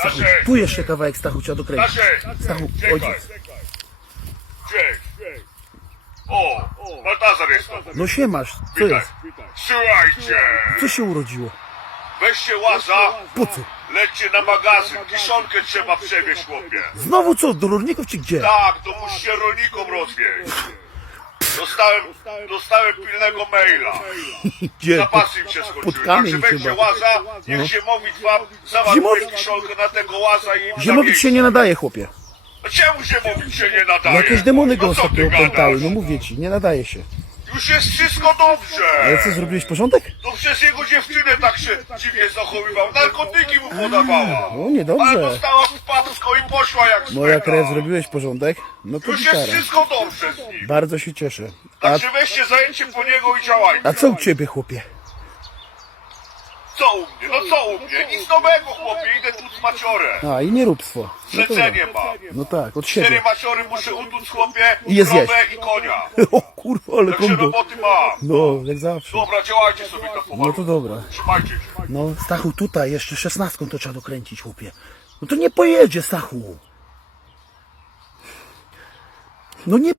Stachu, tu jeszcze kawałek Stachu trzeba dokręcić. Stachu, ojciec. O! Baltazar jest tam. No siemasz, co Witaj. jest? Słuchajcie! Co się urodziło? Weźcie łaza, Po co? lećcie na magazyn, kiszonkę trzeba przewieźć, chłopie. Znowu co, do rolników czy gdzie? Tak, to musicie rolnikom rozwieść. Dostałem, dostałem pilnego maila. Gdzie? Zapasy im się skończyły. Pod kamień Także weźcie chyba. łaza, niech No. Ziemowit wam załaduje Ziemowit- kiszonkę na tego łaza i im Ziemowit się nie nadaje, chłopie. A Czemu Ziemowit się nie nadaje? Jakieś demony go no co ty ostatnio gadasz? opętały, no mówię ci, nie nadaje się. Już jest wszystko dobrze. Ale co, zrobiłeś porządek? No przez jego dziewczynę tak się dziwnie zachowywał. Narkotyki mu podawała. No niedobrze. Ale poszła jak No jak spera. Red zrobiłeś porządek, no to Już jest gitara. wszystko dobrze z nim. Bardzo się cieszę. A, Także weźcie zajęcie po niego i działajcie. a co u ciebie, chłopie? Co u mnie? No co u mnie? Nic nowego, chłopie. Idę tu z maciorem. A, i nieróbstwo. No, to Zlecenie mam. no tak, od Cztery siebie. maciory muszę utuc, chłopie, I je krowę zjeść. i konia. O kurwa, ale Także kombo. roboty mam. No, jak zawsze. Dobra, działajcie sobie to. No to dobra. Trzymajcie się. No, Stachu, tutaj jeszcze szesnastką to trzeba dokręcić, chłopie. No to nie pojedzie, Stachu. No nie